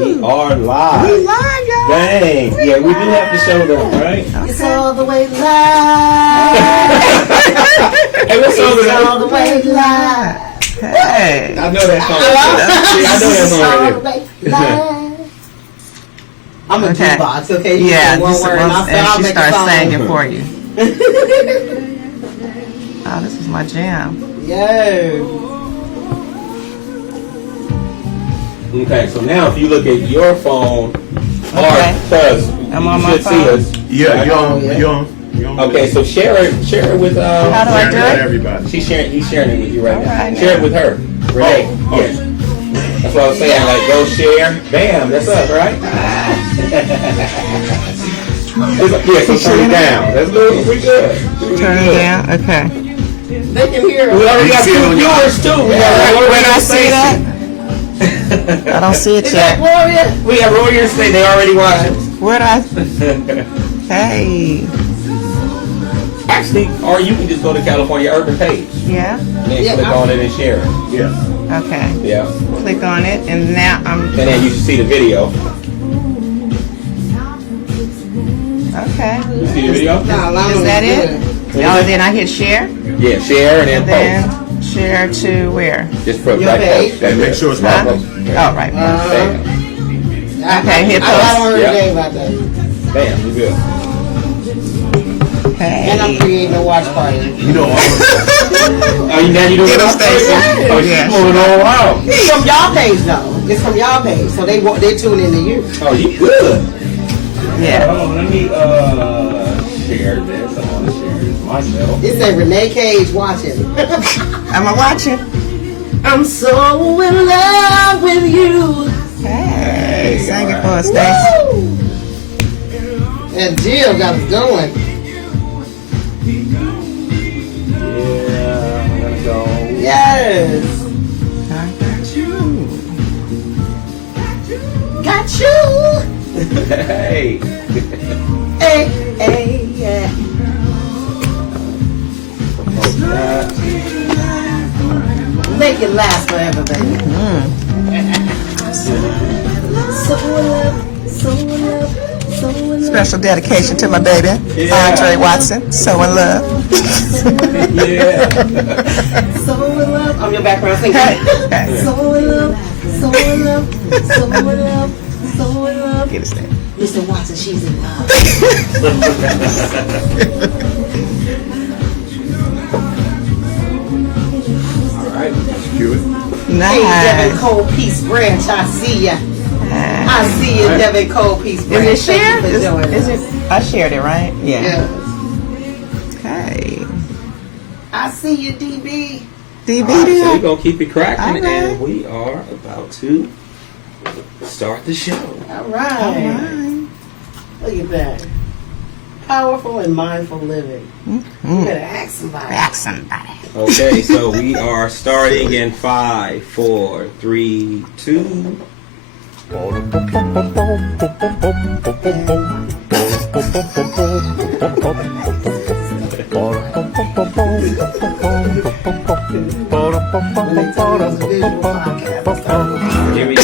We are live. We live, y'all. Dang. Yeah, we do have to show them, right? Okay. It's all the way live. Hey, what song is It's all that? the way live. Hey. I know that song. Yeah, I know that It's song all right the there. way live. I'm a Okay. jukebox, okay? You Yeah, say one just, word and I'll she make a starts song. singing for you. Oh, this is my jam. Yes. Okay, so now if you look at your phone, Okay. because I'm you on my should see phone. us. Yeah, Right? you're on. Okay, so share it with How do I do it? Everybody. he's sharing it with you right All now. right, Share it now. with her. Renee. Oh. Yes. That's what I was saying, like go share. Bam, that's us, right? Yeah, so turn it down. That's good. We good. Turn it down. Okay. They can hear We us. already got 2 viewers too. We got Where do I see that? I don't see it Is that yet. Gloria? We have Rory and Stay. They already watching. Where do I? Hey. Actually, or you can just go to California Urban page Yeah. and then Yeah, click on it and share it. Yeah. Okay. Yeah. Click on it, and now I'm. And then you should see the video. Okay. You see the video? Is that it? Oh, then I hit share. Yeah, share and then Then post. share to where? Just put Your right page. post. And make sure it's Huh? my Oh, right. Bam. Okay, hit I post. don't Yeah. heard about that. Bam, you good. And I'm Hey. creating a watch party. You know, all Oh, you now you doing Get it him, on Stacy. Facebook? Oh, Yeah. she's moving all around. It's from y'all page though. It's from y'all page, so they tune into you. Oh, you good. Yeah. Hold on, let me share this. I want to share this myself. It say Renee Cage watching. Am I watching? I'm so in love with you. Hey. Sing it for us, Stacy. Woo! And Jill got us going. Yeah, I'm gonna go. Yes. I got you. Got you. Hey. Hey, hey, yeah. Make it last forever, baby. So in love, so in love, so in love. Special dedication to my baby, Andre Watson. So in love. Yeah. So in love. I'm your background singer. Hey. So in love, so in love, so in love, so in love. Get it, Stacy. Mr. Watson, she's in love. All right. cue it. Hey, Devin Nice. Cole Peace Branch, I see ya. I see you, Devin Cole Peace Is Branch. it shared? Thank you for joining Is us. it? I shared it, right? Yeah. Yeah. Okay. I see you, DB. DB. All right, so we're going to keep it cracking, All right. and we are about to start the show. All right. All right. Look at that. Powerful and mindful living. You better ask somebody. Ask somebody. Okay, so we are starting in 5, 4, 3, 2. Here we go.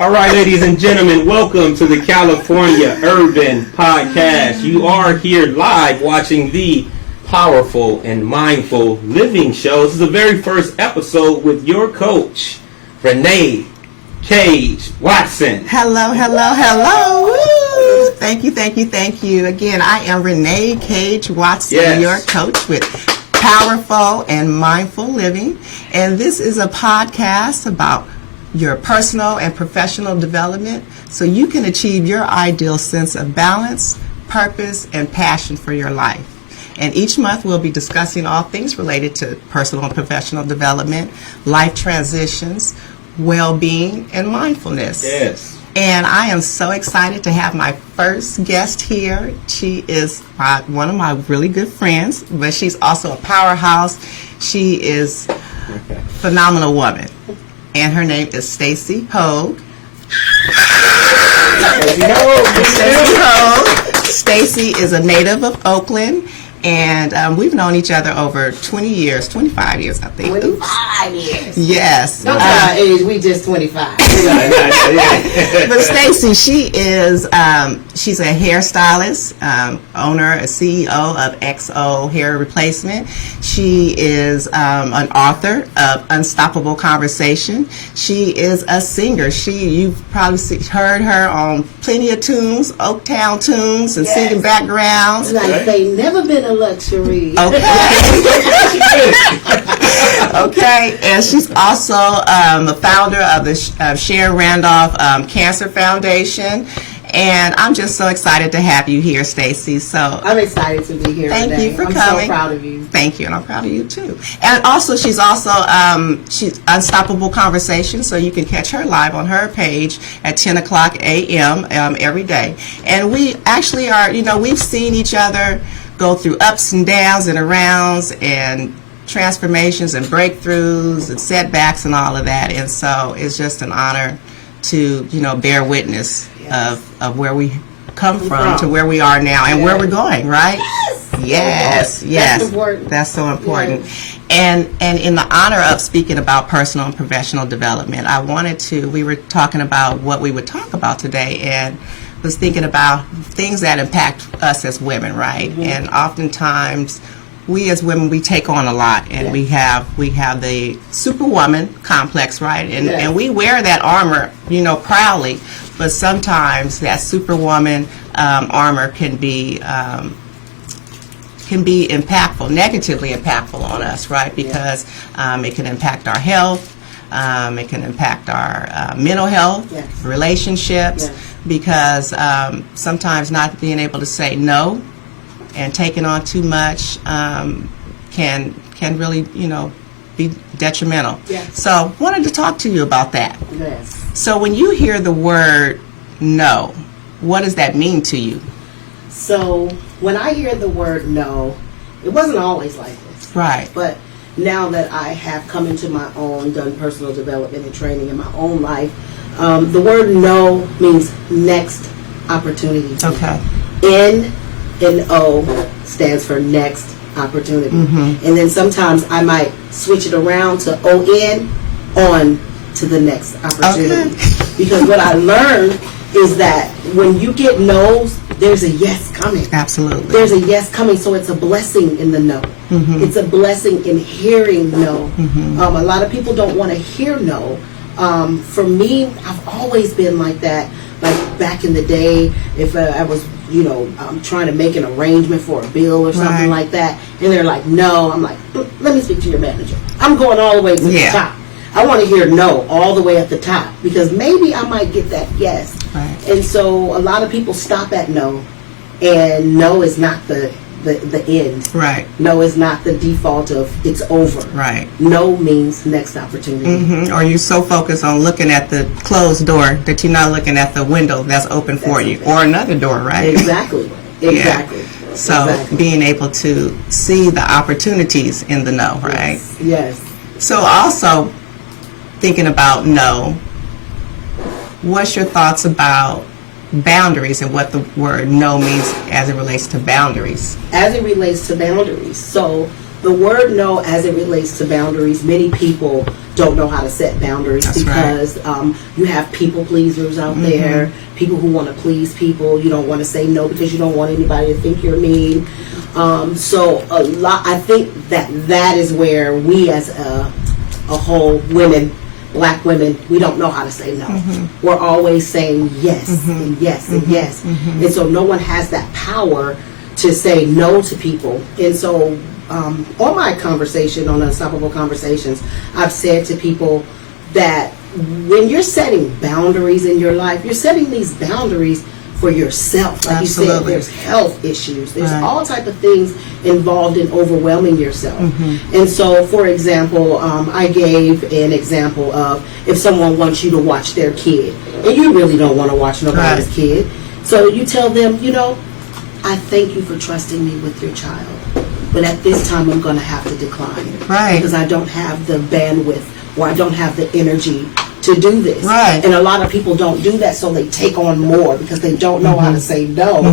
All right, ladies and gentlemen, welcome to the California Urban Podcast. You are here live watching the Powerful and Mindful Living Show. This is the very first episode with your coach, Renee Cage Watson. Hello, hello, hello. Woo! Thank you, thank you, thank you. Again, I am Renee Cage Watson, Yes. your coach with Powerful and Mindful Living. And this is a podcast about your personal and professional development so you can achieve your ideal sense of balance, purpose, and passion for your life. And each month we'll be discussing all things related to personal and professional development, life transitions, well-being, and mindfulness. Yes. And I am so excited to have my first guest here. She is one of my really good friends, but she's also a powerhouse. She is a phenomenal woman. And her name is Stacy Hogg. Stacy is a native of Oakland, And we've known each other over 20 years, 25 years, I think. 25 years. Yes. Don't tell our age, we just 25. But Stacy, she's a hairstylist, owner, a CEO of XO Hair Replacement. She is an author of Unstoppable Conversation. She is a singer. You've probably heard her on plenty of tunes, Oaktown tunes, and singing backgrounds. Like they never been a luxury. Okay. Okay, and she's also the founder of the Sharon Randolph Cancer Foundation. And I'm just so excited to have you here, Stacy. So I'm excited to be here thank today. you for I'm coming. so proud of you. Thank you, and I'm proud of you too. And also, she's Unstoppable Conversation, so you can catch her live on her page at 10 o'clock a.m. Every day. And we actually are, we've seen each other go through ups and downs and arounds and transformations and breakthroughs and setbacks and all of that. And so it's just an honor to, bear witness of where we come from to where we are now and where we're going, right? Yes. That's important. That's so important. And in the honor of speaking about personal and professional development, we were talking about what we would talk about today, and was thinking about things that impact us as women, right? Mm-hmm. And oftentimes we as women, we take on a lot, and we have the superwoman complex, right? And we wear that armor, proudly, but sometimes that superwoman armor can be impactful, negatively impactful on us, right? Because it can impact our health, it can impact our mental health, relationships, because sometimes not being able to say no and taking on too much can really, be detrimental. So wanted to talk to you about that. So when you hear the word no, what does that mean to you? So when I hear the word no, it wasn't always like this. Right. But now that I have come into my own, done personal development and training in my own life, the word no means next opportunity. Okay. N-O stands for next opportunity. Mm-hmm. And then sometimes I might switch it around to O-N, on to the next opportunity. Okay. Because what I learned is that when you get no's, there's a yes coming. Absolutely. There's a yes coming, so it's a blessing in the no. Mm-hmm. It's a blessing in hearing no. Mm-hmm. A lot of people don't want to hear no. For me, I've always been like that. Like back in the day, if I was, trying to make an arrangement for a bill or something like that, and they're like, no, I'm like, let me speak to your manager. I'm going all the way to the top. I want to hear no all the way at the top, because maybe I might get that yes. Right. And so a lot of people stop at no, and no is not the end. Right. No is not the default of it's over. Right. No means next opportunity. Mm-hmm. Or you're so focused on looking at the closed door that you're not looking at the window that's open for you, or another door, right? Exactly. Exactly. Yeah. So being able to see the opportunities in the no, right? Yes. So also thinking about no, what's your thoughts about boundaries and what the word no means as it relates to boundaries? As it relates to boundaries. So the word no, as it relates to boundaries, many people don't know how to set boundaries. That's because you have people pleasers out there, people who want to please people. You don't want to say no because you don't want anybody to think you're mean. So I think that is where we as a whole, black women, we don't know how to say no. Mm-hmm. We're always saying yes and yes and yes. Mm-hmm. And so no one has that power to say no to people. And so on my conversation, on Unstoppable Conversations, I've said to people that when you're setting boundaries in your life, you're setting these boundaries for yourself. Like Absolutely. You said, there's health issues. There's all type of things involved in overwhelming yourself. Mm-hmm. And so, for example, I gave an example of if someone wants you to watch their kid, and you really don't want to watch nobody's kid, so you tell them, I thank you for trusting me with your child, but at this time I'm going to have to decline. Right. Because I don't have the bandwidth, or I don't have the energy to do this. Right. And a lot of people don't do that, so they take on more because they don't know how to say no.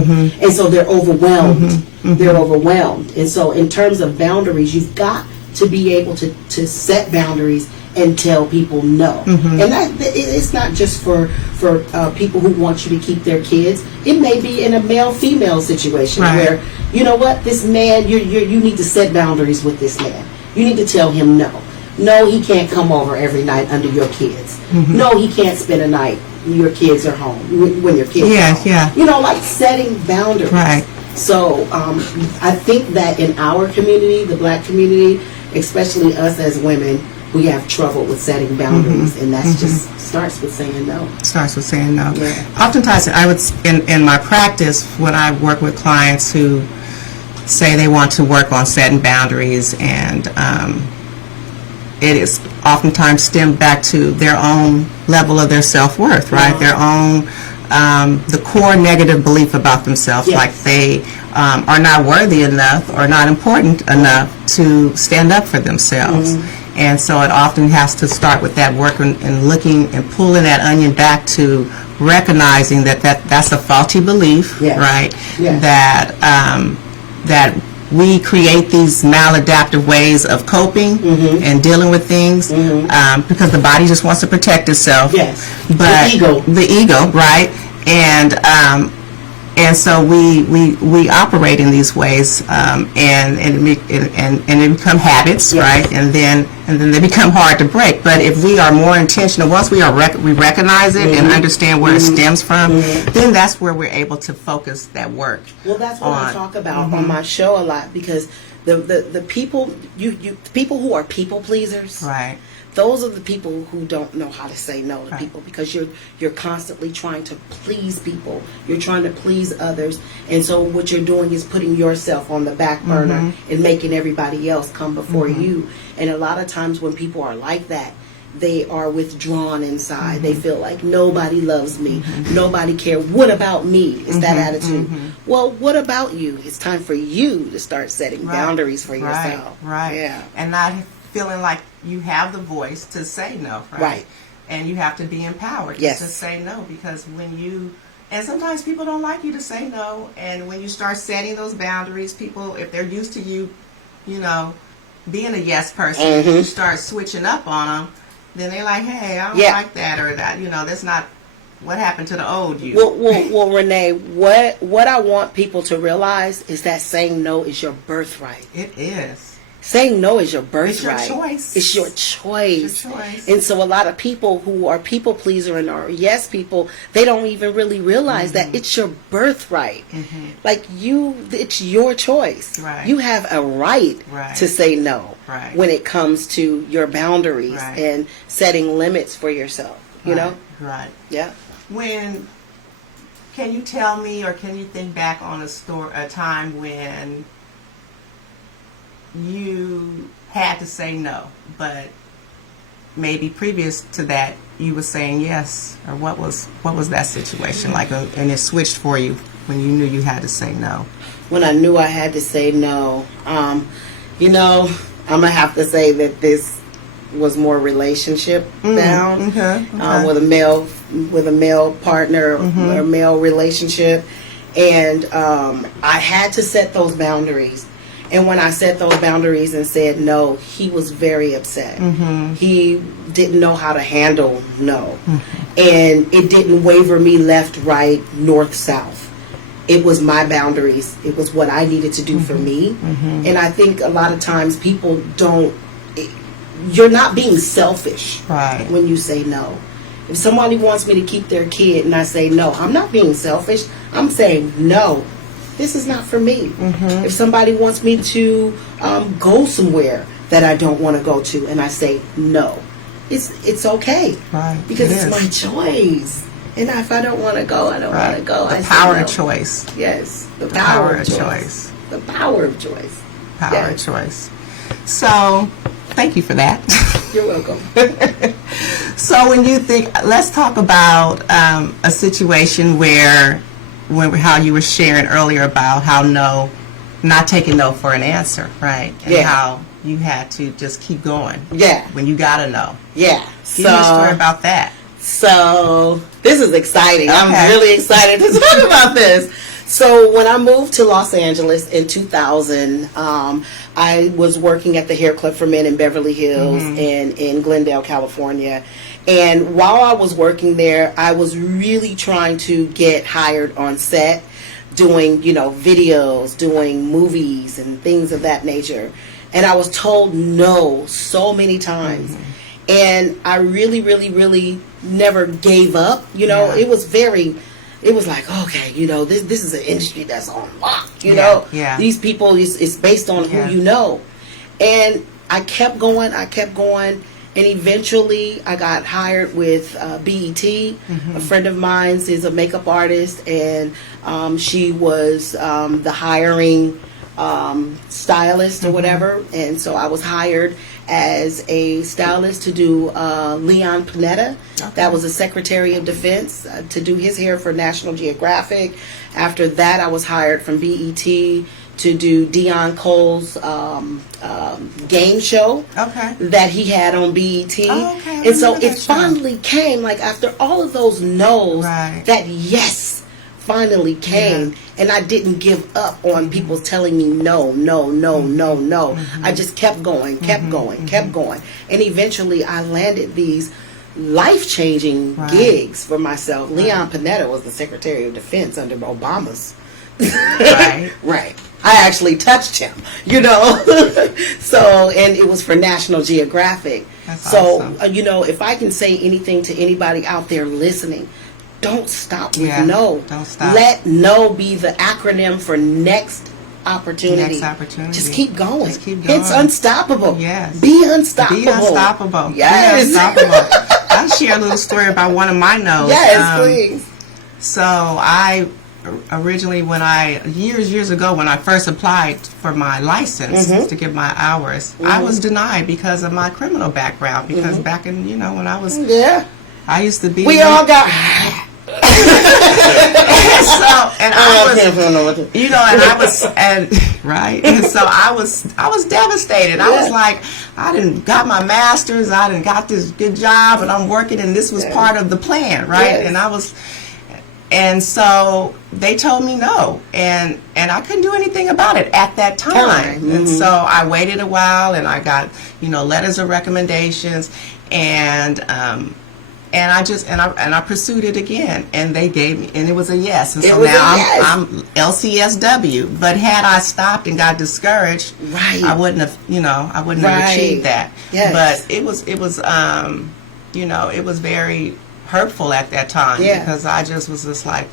And so they're overwhelmed. They're overwhelmed. And so in terms of boundaries, you've got to be able to set boundaries and tell people no. And that it's not just for people who want you to keep their kids. It may be in a male-female situation where, you know what, this man, you need to set boundaries with this man. You need to tell him no. No, he can't come over every night under your kids. No, he can't spend a night when your kids are home, when your kids are home. Yeah. You know, like setting boundaries. Right. So I think that in our community, the black community, especially us as women, we have trouble with setting boundaries, and that's just starts with saying no. Starts with saying no. Yeah. Oftentimes, I would in my practice when I work with clients who say they want to work on setting boundaries, and it is oftentimes stemmed back to their own level of their self-worth, right? Their own the core negative belief about themselves, like they are not worthy enough or not important enough to stand up for themselves. And so it often has to start with that work and looking and pulling that onion back to recognizing that's a faulty belief, right? That that we create these maladaptive ways of coping and dealing with things because the body just wants to protect itself. But the ego, right? And so we operate in these ways, and they become habits, right? And then they become hard to break. But if we are more intentional, once we recognize it and understand where it stems from, then that's where we're able to focus that work. Well, that's what I talk about on my show a lot, because the people people who are people pleasers, right? Those are the people who don't know how to say no to people, because you're constantly trying to please people. You're trying to please others. And so what you're doing is putting yourself on the back burner and making everybody else come before you. And a lot of times when people are like that, they are withdrawn inside. They feel like nobody loves me. Nobody cares. What about me? It's that attitude. Well, what about you? It's time for you to start setting boundaries for yourself. Right. Yeah. And not feeling like you have the voice to say no, right? And you have to be empowered to say no, because and sometimes people don't like you to say no, and when you start setting those boundaries, people, if they're used to you, being a yes person, you start switching up on them, then they're like, hey, I don't like that, or that, that's not what happened to the old you. Well, Renee, what I want people to realize is that saying no is your birthright. It is. Saying no is your birthright. It's your choice. It's your choice. It's your choice. And so a lot of people who are people pleaser and are yes people, they don't even really realize that it's your birthright. Like it's your choice. Right. You have a right to say no when it comes to your boundaries and setting limits for yourself. You know? Right. Yeah. Can you tell me, or can you think back on a time when you had to say no, but maybe previous to that you were saying yes? Or what was that situation like, and it switched for you when you knew you had to say no? When I knew I had to say no, I'm gonna have to say that this was more relationship bound, with a male partner or male relationship, and I had to set those boundaries. And when I set those boundaries and said no, he was very upset. He didn't know how to handle no. And it didn't waver me left, right, north, south. It was my boundaries. It was what I needed to do for me. And I think a lot of times people you're not being selfish when you say no. If somebody wants me to keep their kid and I say no, I'm not being selfish. I'm saying no. This is not for me. If somebody wants me to go somewhere that I don't want to go to, and I say no, it's okay, because it's my choice. And if I don't want to go, I don't want to go. The power of choice. Yes, the power of choice. The power of choice. Power of choice. So, thank you for that. You're welcome. So, when you think, let's talk about a situation where how you were sharing earlier about how not taking no for an answer, right? And how you had to just keep going. Yeah. When you gotta know. Yeah. Give me a story about that. So this is exciting. Okay. I'm really excited to talk about this. So when I moved to Los Angeles in 2000, I was working at the Hair Club for Men in Beverly Hills and in Glendale, California. And while I was working there, I was really trying to get hired on set, doing, videos, doing movies and things of that nature. And I was told no so many times. And I really, really, really never gave up. It was like, okay, this is an industry that's on lock, you know. Yeah. These people, it's based on who you know. And I kept going, and eventually I got hired with BET. A friend of mine is a makeup artist, and she was the hiring stylist or whatever. And so I was hired as a stylist to do Leon Panetta. That was a Secretary of Defense, to do his hair for National Geographic. After that, I was hired from BET to do Dion Cole's game show that he had on BET. And so it finally came, like after all of those no's, that yes finally came. And I didn't give up on people telling me no. I just kept going. And eventually I landed these life-changing gigs for myself. Leon Panetta was the Secretary of Defense under Obama's. Right. I actually touched him, So, and it was for National Geographic. That's awesome. If I can say anything to anybody out there listening, don't stop with no. Don't stop. Let no be the acronym for next opportunity. Just keep going. It's unstoppable. Yes. Be unstoppable. Be unstoppable. Yes. Be unstoppable. I'll share a little story about one of my no's. Yes, please. So I originally, years ago, when I first applied for my license to get my hours, I was denied because of my criminal background. Because back in, when I was, I used to be. We all got. And so I was devastated. I was like, I didn't got my master's, I didn't got this good job, and I'm working, and this was part of the plan, right? And so they told me no, and I couldn't do anything about it at that time. And so I waited a while, and I got letters of recommendations, and I pursued it again, and they gave me, and it was a yes. And so now I'm LCSW. But had I stopped and got discouraged, I wouldn't have, have achieved that. But it was it was very hurtful at that time because I just was just like,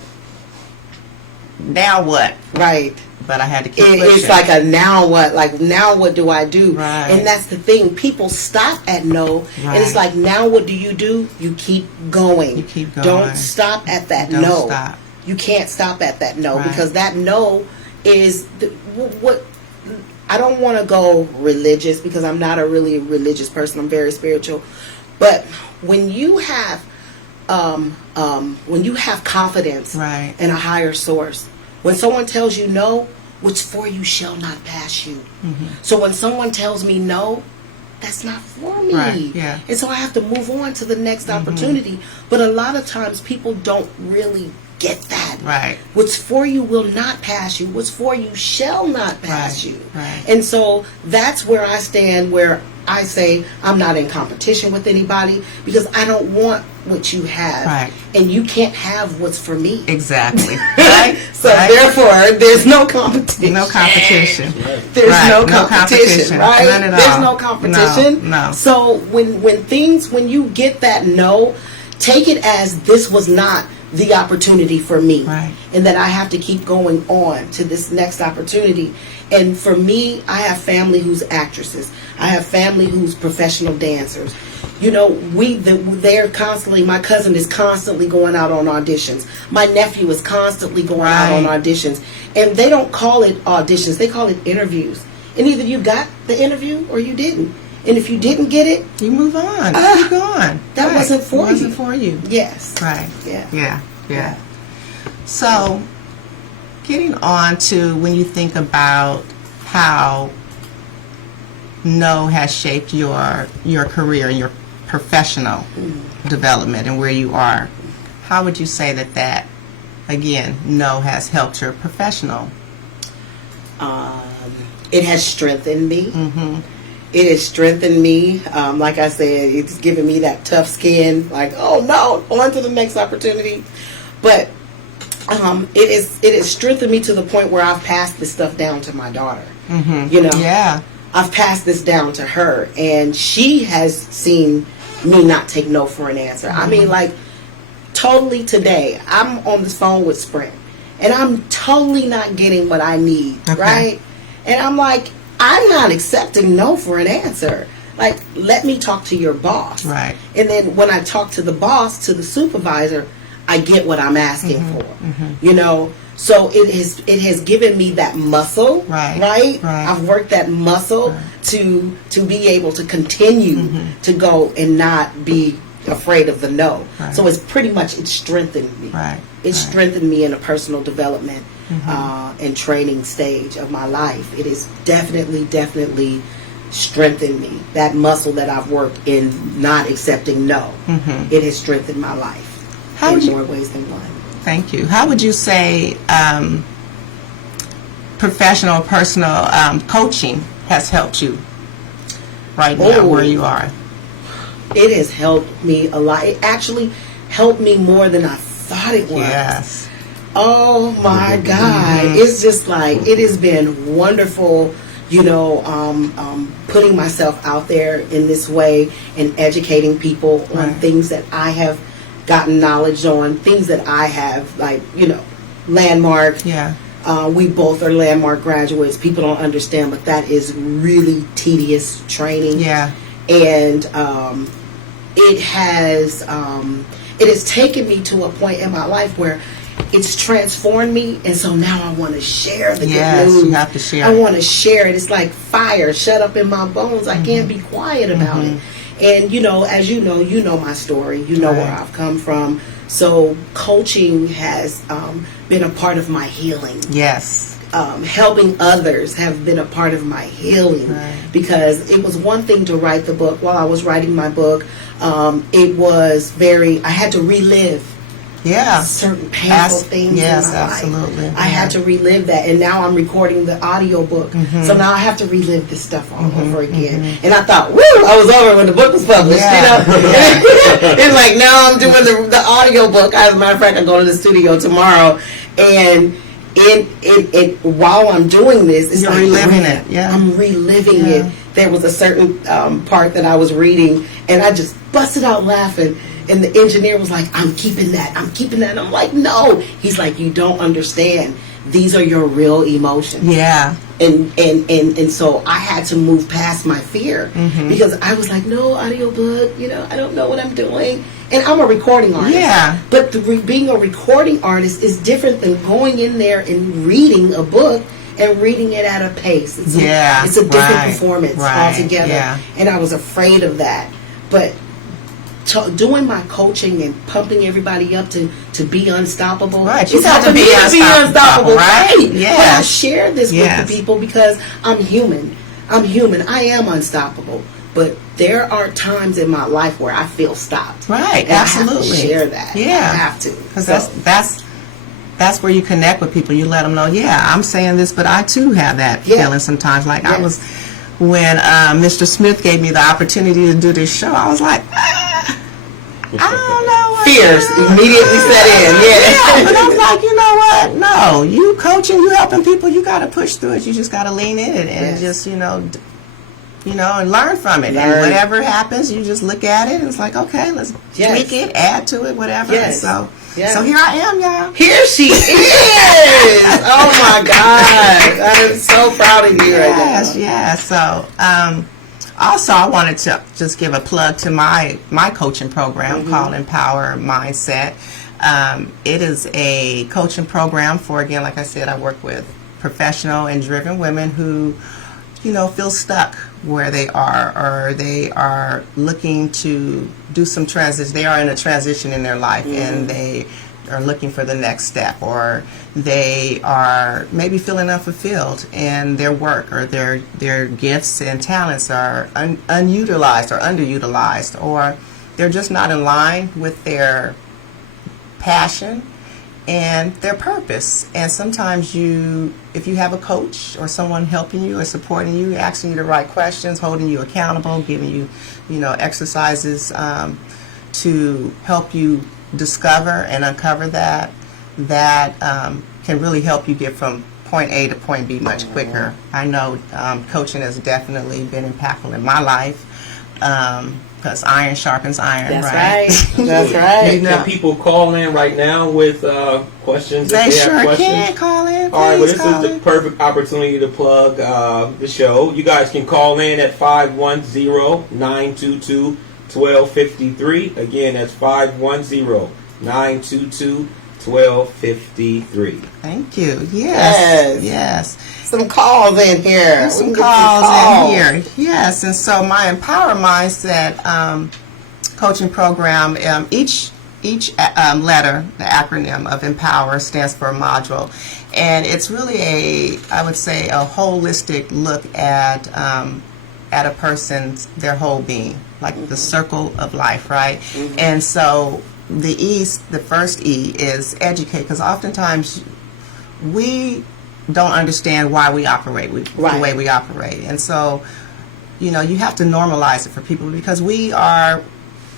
now what? Right. But I had to keep pushing. It's like a now what? Like, now what do I do? Right. And that's the thing. People stop at no. And it's like, now what do? You keep going. You keep going. Don't stop at that Don't no. Stop. You can't stop at that no because that no is what. I don't want to go religious because I'm not a really religious person. I'm very spiritual. But when you have confidence in a higher source, when someone tells you no, what's for you shall not pass you. So when someone tells me no, that's not for me. And so I have to move on to the next opportunity. But a lot of times people don't really get that. What's for you will not pass you. What's for you shall not pass you. And so that's where I stand, where I say I'm not in competition with anybody because I don't want what you have. And you can't have what's for me. Exactly. So therefore, there's no competition. No competition. There's no competition, right? None at all. There's no competition. No. So when you get that no, take it as this was not the opportunity for me, and that I have to keep going on to this next opportunity. And for me, I have family who's actresses. I have family who's professional dancers. They're constantly, my cousin is constantly going out on auditions. My nephew is constantly going out on auditions. And they don't call it auditions, they call it interviews. And either you got the interview or you didn't. And if you didn't get it, you move on. Keep going. That wasn't for you. It wasn't for you. Yes. Right. Yeah. So, getting on to when you think about how no has shaped your career and your professional development and where you are, how would you say that again, no has helped your professional? It has strengthened me. Mm-hmm. It has strengthened me. Like I said, it's given me that tough skin. Like, oh no, on to the next opportunity. But it has strengthened me to the point where I've passed this stuff down to my daughter. Mm-hmm. You know, yeah, I've passed this down to her, and she has seen me not take no for an answer. Mm-hmm. I mean, like, totally today, I'm on this phone with Sprint, and I'm totally not getting what I need, right? And I'm like, I'm not accepting no for an answer. Like, let me talk to your boss. Right. And then when I talk to the boss, to the supervisor, I get what I'm asking for. Mm-hmm. You know, so it has given me that muscle, right? I've worked that muscle to be able to continue to go and not be afraid of the no. So it's pretty much, it strengthened me. It strengthened me in a personal development and training stage of my life. It has definitely strengthened me. That muscle that I've worked in not accepting no, it has strengthened my life in more ways than one. Thank you. How would you say professional, personal coaching has helped you right now where you are? It has helped me a lot. It actually helped me more than I thought it was. Yes. Oh my God. It's just like, it has been wonderful, you know, putting myself out there in this way and educating people on things that I have gotten knowledge on, things that I have, like, you know, landmark. Yeah. We both are landmark graduates. People don't understand, but that is really tedious training. Yeah. And it has taken me to a point in my life where it's transformed me, and so now I want to share the good news. You have to share. I want to share it. It's like fire shut up in my bones. I can't be quiet about it. And you know, as you know my story. You know where I've come from. So coaching has been a part of my healing. Yes. Helping others have been a part of my healing, because it was one thing to write the book. While I was writing my book, it was I had to relive certain painful things in my life. Absolutely. I had to relive that, and now I'm recording the audio book, so now I have to relive this stuff all over again. And I thought, woo, I was over when the book was published, you know. It's like, now I'm doing the audio book. As a matter of fact, I go to the studio tomorrow, and while I'm doing this, it's You're like reliving it. Yeah, I'm reliving it. There was a certain part that I was reading, and I just busted out laughing. And the engineer was like, I'm keeping that. And I'm like, no. He's like, you don't understand. These are your real emotions. Yeah. And so I had to move past my fear, because I was like, no, audiobook, you know, I don't know what I'm doing. And I'm a recording artist. Yeah. But being a recording artist is different than going in there and reading a book and reading it at a pace. It's a different performance altogether. Yeah. And I was afraid of that. But doing my coaching and pumping everybody up to be unstoppable. Right, you have to be unstoppable, right? Yes. But I share this with the people because I'm human. I am unstoppable. But there are times in my life where I feel stopped. Right, and absolutely. I have to share that. Yeah. I have to. Because that's where you connect with people. You let them know, I'm saying this, but I too have that feeling sometimes. Like I was, when Mr. Smith gave me the opportunity to do this show, I was like, I don't know what fears immediately set in. But I'm like, you know what? No, you coaching, you helping people, you got to push through it. You just got to lean in it and just, and learn from it. And whatever happens, you just look at it and it's like, okay, let's tweak it, add to it, whatever. So here I am, y'all. Here she is. Oh my God. I'm so proud of you right now. Yes. So, also, I wanted to just give a plug to my coaching program called Empower Mindset. It is a coaching program for, again, like I said, I work with professional and driven women who, feel stuck where they are, or they are looking to do some transition. They are in a transition in their life, and are looking for the next step, or they are maybe feeling unfulfilled in their work, or their gifts and talents are unutilized or underutilized, or they're just not in line with their passion and their purpose. And sometimes if you have a coach or someone helping you or supporting you, asking you the right questions, holding you accountable, giving you, exercises to help you discover and uncover that can really help you get from point A to point B much quicker. I know coaching has definitely been impactful in my life, because iron sharpens iron. That's right. That's right. Can people call in right now with questions? They if they sure have questions? can call in. All right, well, this call is the perfect opportunity to plug the show. You guys can call in at 510-922-1253. Again, that's 510-922-1253. Thank you. Yes. Some calls in here. Some calls in here. Yes. And so my Empower Mindset coaching program, each letter, the acronym of Empower, stands for a module. And it's really I would say, a holistic look at a person's, their whole being, like the circle of life, right? Mm-hmm. And so the first E is educate, because oftentimes we don't understand why we operate the way we operate. And so, you have to normalize it for people, because we are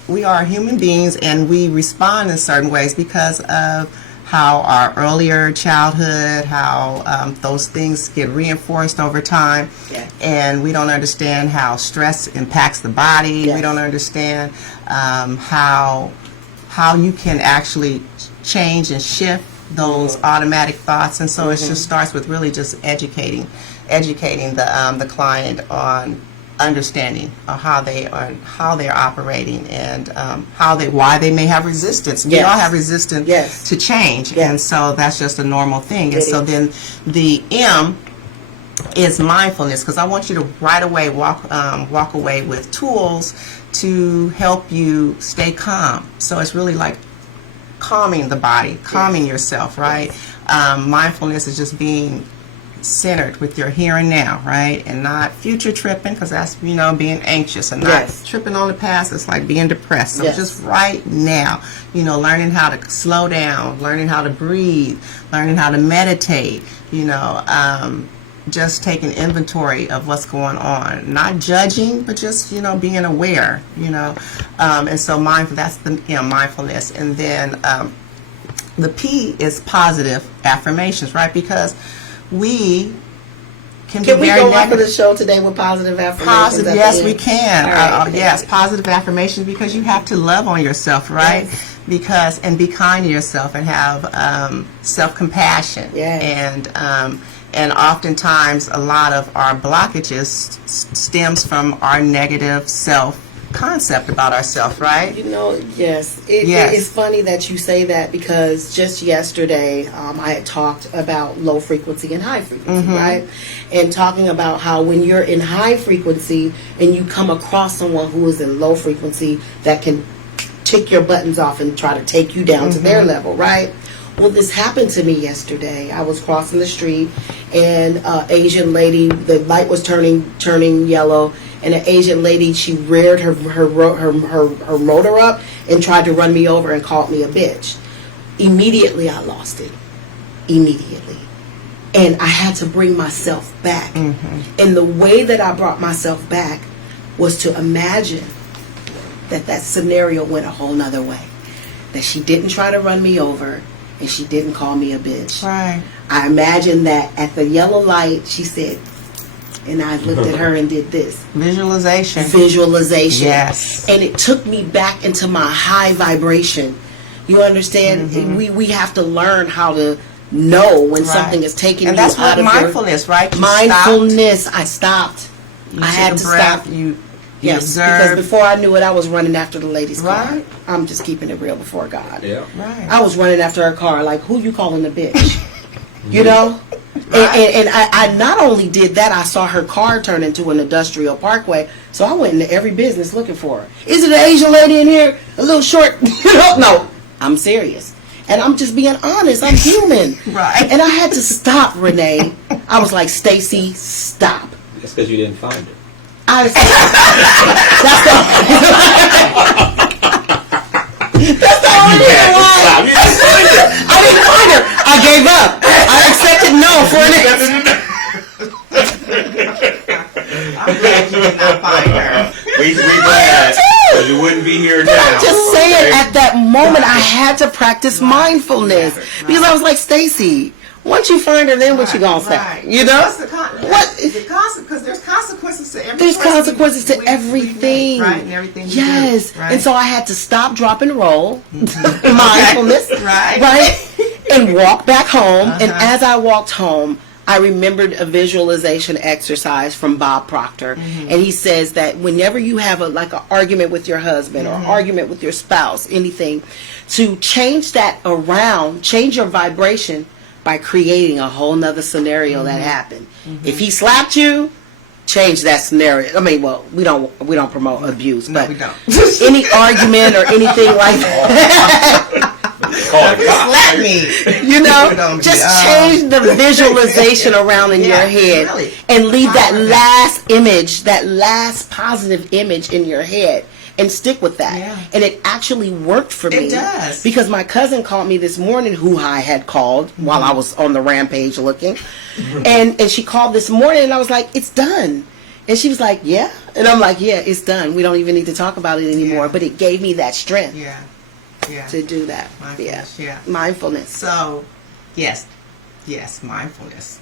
human beings, and we respond in certain ways because of how our earlier childhood, how those things get reinforced over time. Yes. And we don't understand how stress impacts the body. Yes. We don't understand how you can actually change and shift those automatic thoughts. And so it just starts with really just educating the client on understanding how they're operating, and why they may have resistance. We all have resistance to change, and so that's just a normal thing. And so then the M is mindfulness, because I want you to right away walk away with tools to help you stay calm. So it's really like calming the body, calming yourself, right? Mindfulness is just being centered with your here and now, right? And not future tripping, because that's, being anxious, and not tripping on the past. It's like being depressed. So just right now, learning how to slow down, learning how to breathe, learning how to meditate, just taking inventory of what's going on, not judging, but just, being aware, and so that's the mindfulness. And then the P is positive affirmations, right? Because we can be very go negative. on for the show today with positive affirmations? Yes, we can. Right. Yes, positive affirmations, because you have to love on yourself, right? Yes. And be kind to yourself, and have self-compassion. Yes. And oftentimes a lot of our blockages stems from our negative self-concept about ourselves, right? Yes. It's funny that you say that, because just yesterday I had talked about low frequency and high frequency, right? And talking about how when you're in high frequency and you come across someone who is in low frequency, that can tick your buttons off and try to take you down to their level, right? Well, this happened to me yesterday. I was crossing the street, and an Asian lady, the light was turning yellow, and an Asian lady, she reared her motor up and tried to run me over and called me a bitch. Immediately, I lost it. Immediately. And I had to bring myself back. And the way that I brought myself back was to imagine that scenario went a whole nother way. That she didn't try to run me over, and she didn't call me a bitch. Right. I imagined that at the yellow light, she said, and I looked at her and did this. Visualization. Yes. And it took me back into my high vibration. You understand? We have to learn how to know when something is taking you out of your... And that's what mindfulness, right? Mindfulness. I stopped. I had to stop. Yes, because before I knew it, I was running after the lady's car. I'm just keeping it real before God. Yeah. Right. I was running after her car, like, who you calling a bitch? You know? And I not only did that, I saw her car turn into an industrial parkway, so I went into every business looking for her. Is it an Asian lady in here? A little short? No, I'm serious. And I'm just being honest. I'm human. Right. And I had to stop, Renee. I was like, Stacy, stop. That's because you didn't find it. That's the only reason why. I didn't find her. I gave up. I accepted no for an answer. I'm glad you did not find her. We glad. Because you wouldn't be here now. I'm just saying, at that moment, I had to practice mindfulness. Because I was like, Stacy, once you find her, then what you gonna say? You know? Because there's consequences to everything. There's consequences to everything. Right, and everything we yes. do. Right? And so I had to stop, drop, and roll. Mindfulness. Right? And walk back home. And as I walked home, I remembered a visualization exercise from Bob Proctor. And he says that whenever you have an argument with your husband or argument with your spouse, anything, to change that around, change your vibration by creating a whole nother scenario that happened. If he slapped you, change that scenario. I mean, well, we don't promote abuse, but we don't. Any argument or anything like that. Slap me. You know, just change the visualization around in your head and leave that last image, that last positive image in your head. And stick with that. Yeah. And it actually worked for me. It does. Because my cousin called me this morning, who I had called while I was on the rampage looking. And she called this morning, and I was like, it's done. And she was like, yeah? And I'm like, yeah, it's done. We don't even need to talk about it anymore. But it gave me that strength to do that. Mindfulness, Mindfulness. So, yes, mindfulness.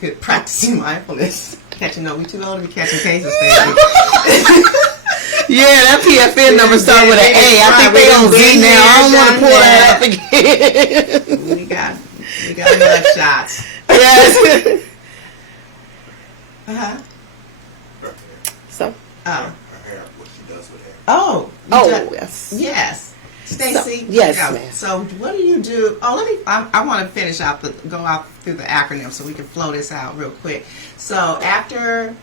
Good practicing mindfulness. We too old to be catching cases, baby. Yeah, that PFN number started with an A. I think they on Z now. I don't want to pull that up again. We got blood shots. Yes. So. Yes. Yes. Stacy. Yes, ma'am. So what do you do? I want to finish out go out through the acronym so we can flow this out real quick. So after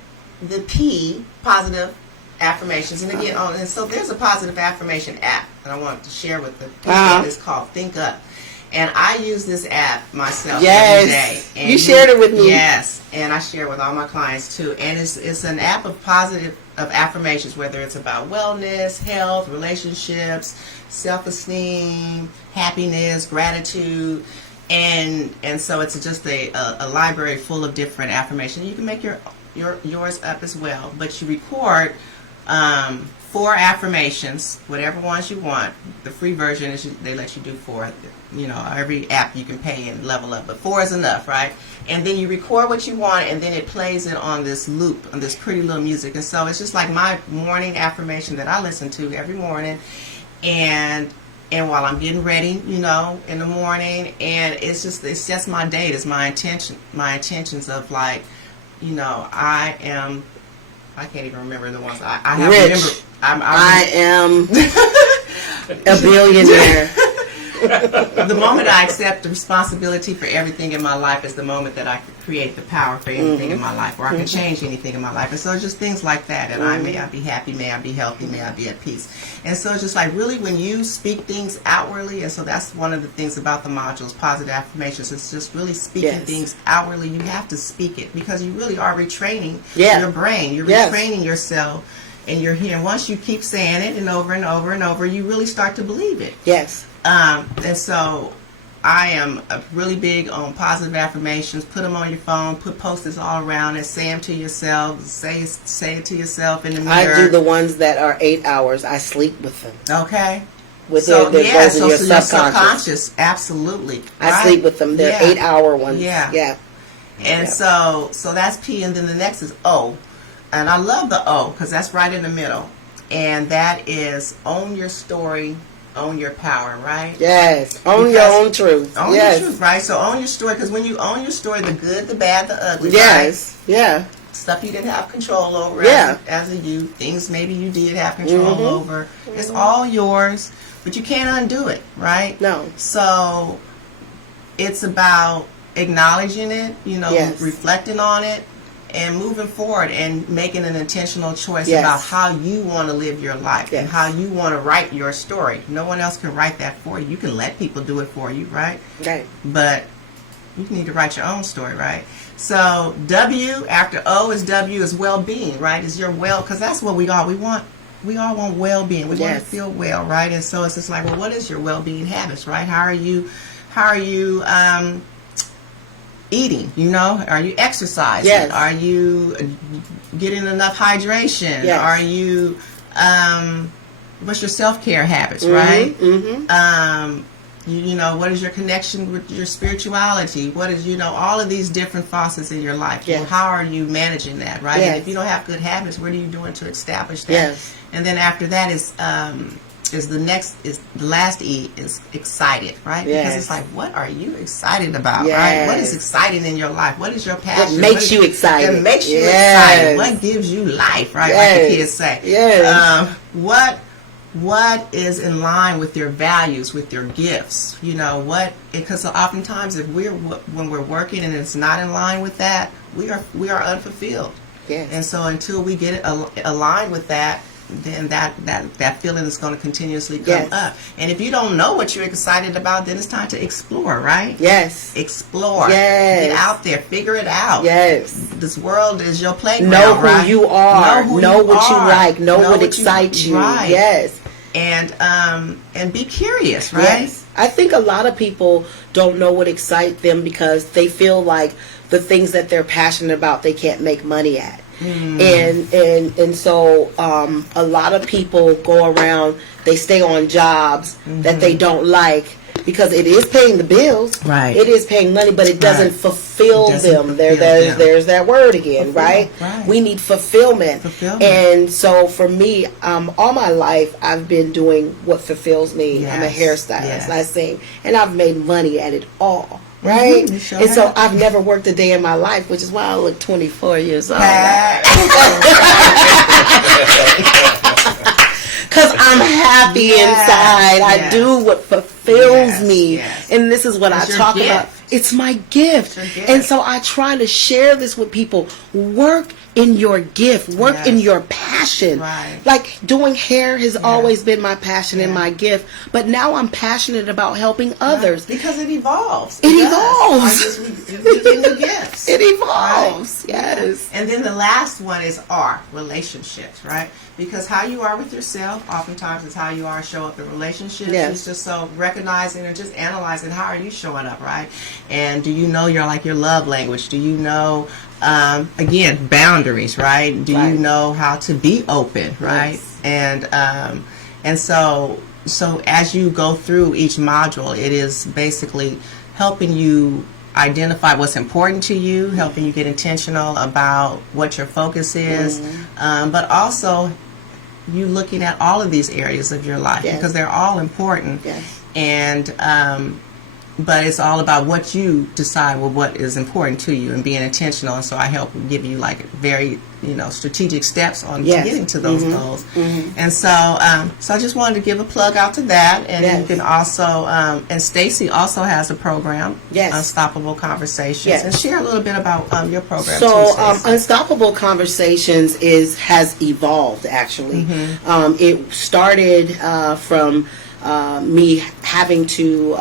the P, positive affirmations, and again, and so there's a positive affirmation app that I want to share with the people. It's called Think Up, and I use this app myself every day. And you shared it with me. Yes, and I share it with all my clients too. And it's an app of positive affirmations, whether it's about wellness, health, relationships, self-esteem, happiness, gratitude, and so it's just a library full of different affirmations. You can make yours up as well, but you record 4 affirmations, whatever ones you want. The free version is they let you do 4. You know, every app you can pay and level up, but 4 is enough, right? And then you record what you want, and then it plays it on this loop, on this pretty little music. And so it's just like my morning affirmation that I listen to every morning, and while I'm getting ready, you know, in the morning, and it's just my day. It's my intentions of, like, you know, I can't even remember the ones I have. Rich. I am a billionaire. The moment I accept the responsibility for everything in my life is the moment that I create the power for anything in my life, or I can change anything in my life. And so it's just things like that. And may I be happy, may I be healthy, may I be at peace. And so it's just like, really, when you speak things outwardly, and so that's one of the things about the modules, positive affirmations. It's just really speaking things outwardly. You have to speak it because you really are retraining your brain. You're retraining yourself. And you're here. Once you keep saying it and over and over and over, you really start to believe it. Yes. And so I am really big on positive affirmations. Put them on your phone. Put posters all around it. Say them to yourself. Say it to yourself in the mirror. I do the ones that are 8 hours. I sleep with them. Okay. They're goes in your subconscious. Absolutely. I sleep with them. They're 8-hour ones. Yeah. And so that's P, and then the next is O. And I love the O because that's right in the middle. And that is own your story, own your power, right? Yes. Own your own truth. Own your truth, right? So own your story, because when you own your story, the good, the bad, the ugly, right? Yeah. Stuff you didn't have control over as a youth, things maybe you did have control over. It's all yours, but you can't undo it, right? No. So it's about acknowledging it, you know, reflecting on it, and moving forward and making an intentional choice Yes. about how you want to live your life Yes. and how you want to write your story. No one else can write that for you. You can let people do it for you, right? Right. But you need to write your own story, right? So W after O is W is well-being, right? Is your because that's what we all want. We all want well-being. We want Yes. to feel well, right? And so it's just like, well, what is your well-being habits, right? How are you eating? You know, are you exercising? Yes. Are you getting enough hydration? Yes. Are you what's your self-care habits, right? Mm-hmm. You know, what is your connection with your spirituality? What is, all of these different facets in your life? Yes. Well, how are you managing that, right? Yes. And if you don't have good habits, what are you doing to establish that? Yes. And then after that is the last E is excited, right? Yes. Because it's like, what are you excited about, Yes. right? What is exciting in your life? What is your passion? It makes you excited. It makes you Yes. excited. What gives you life, right? Yes. Like the kids say. Yes. What is in line with your values, with your gifts? Because oftentimes when we're working and it's not in line with that, we are unfulfilled. Yes. And so until we get it aligned with that, then that feeling is going to continuously come Yes. up. And if you don't know what you're excited about, then it's time to explore, right? Yes. Explore. Yes. Get out there. Figure it out. Yes. This world is your playground, Know who right? you are. Know what you are. like. Know what excites you. Right. Yes. And be curious, right? Yes. I think a lot of people don't know what excites them because they feel like the things that they're passionate about they can't make money at. And so a lot of people go around, they stay on jobs that they don't like because it is paying the bills. Right. It is paying money, but it doesn't fulfill It doesn't them. fulfill them. There's that word again, right? Right. We need fulfillment. And so for me, all my life, I've been doing what fulfills me. Yes. I'm a hairstylist. Yes. I sing. And I've made money at it all. Right? You sure And so have. I've never worked a day in my life, which is why I look 24 years old. Because I'm happy inside. I do what fulfills me. Yes. And this is what I your talk gift. about. It's my gift. It's your gift. And so I try to share this with people. Work in your gift. Work Yes. in your passion. Right. Like doing hair has always been my passion and Yeah. my gift. But now I'm passionate about helping others. Because it evolves. It does. evolves. We get new gifts. It evolves. Right? Yes. And then the last one is R, relationships, right? Because how you are with yourself oftentimes is how you are show up in relationships. Yes. It's just so recognizing and just analyzing how are you showing up, right? And do you know your love language? Do you know again, boundaries, right? Do Right. you know how to be open, right? Yes. And so as you go through each module, it is basically helping you identify what's important to you, helping you get intentional about what your focus is, but also you looking at all of these areas of your life Yes. because they're all important. Yes. And but it's all about what you decide what is important to you and being intentional. And so I help give you like very strategic steps on Yes. getting to those goals. And so I just wanted to give a plug out to that. And Yes. you can also and Stacy also has a program, Yes. Unstoppable Conversations. Yes. And share a little bit about your program So, too, Stacy. Unstoppable Conversations has evolved. Actually, it started from me having to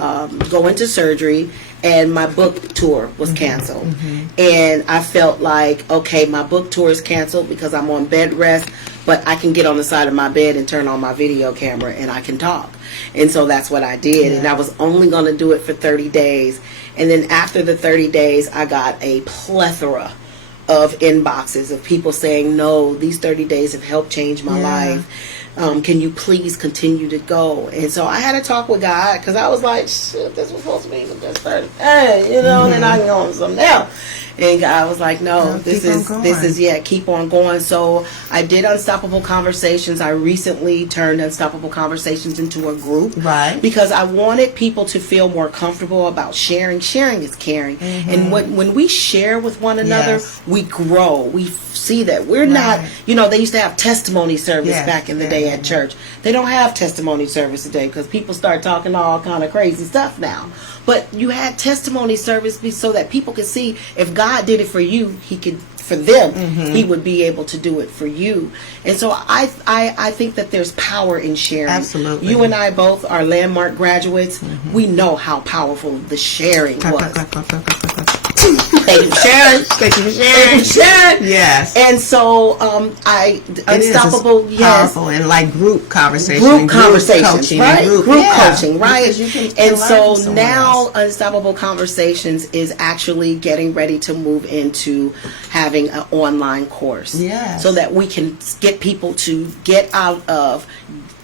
go into surgery, and my book tour was canceled. And I felt like, okay, my book tour is canceled because I'm on bed rest, but I can get on the side of my bed and turn on my video camera and I can talk. And so that's what I did. And I was only going to do it for 30 days. And then after the 30 days, I got a plethora of inboxes of people saying, no, these 30 days have helped change my life. Can you please continue to go? And so I had to talk with God because I was like, shit, this was supposed to be just 30 days, and then I can go on something else. And God was like, no, this is keep on going. So I did Unstoppable Conversations. I recently turned Unstoppable Conversations into a group. Right. Because I wanted people to feel more comfortable about sharing. Sharing is caring. And when we share with one another, we grow. We see that we're not, they used to have testimony service back in the day at church. They don't have testimony service today because people start talking all kind of crazy stuff now. But you had testimony service so that people could see if God did it for you, he could for them, he would be able to do it for you. And so I think that there's power in sharing. Absolutely. You and I both are landmark graduates. We know how powerful the sharing was. Thank you for sharing. Thank you for Thank you for sharing. Yes. And so Unstoppable, it's yes. powerful, and like group conversation, Group conversations, coaching, right? and Group coaching, right? Because you can And learn so from someone now else. Unstoppable Conversations is actually getting ready to move into having an online course. Yes. So that we can get people to get out of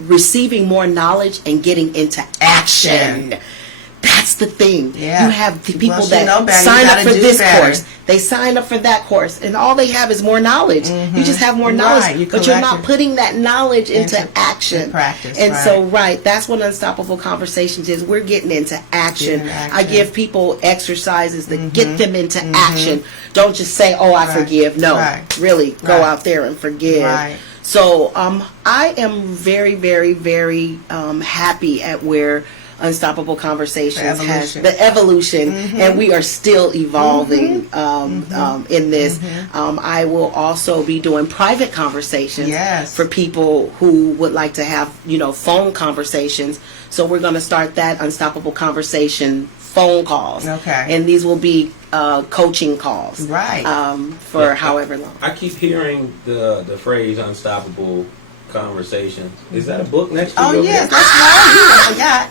receiving more knowledge and getting into action. That's the thing. Yeah. You have the people Once you that know better, sign you up gotta for do this better. course. They sign up for that course, and all they have is more knowledge. You just have more knowledge, Right. You but you're not collect it. putting that knowledge into action. in practice, And right. so, that's what Unstoppable Conversations is. We're getting into action. Getting action. I give people exercises that get them into action. Don't just say, "Oh, I forgive." No, Right. really go Right. out there and forgive. Right. So I am very, very, very happy at where Unstoppable Conversations has the evolution, and we are still evolving in this. I will also be doing private conversations Yes. for people who would like to have, phone conversations. So we're going to start that Unstoppable Conversation phone calls. Okay. And these will be coaching calls. Right. For however long. I keep hearing the phrase "unstoppable conversations." Is that a book next to you? Oh over yes, there? that's right. You forgot.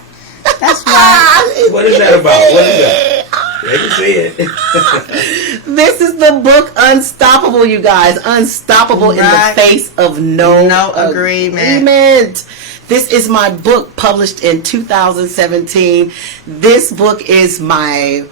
That's right. What is that about? What is that? They can see it. This is the book Unstoppable, you guys. Unstoppable in Right. the face of no agreement. This is my book published in 2017. This book is my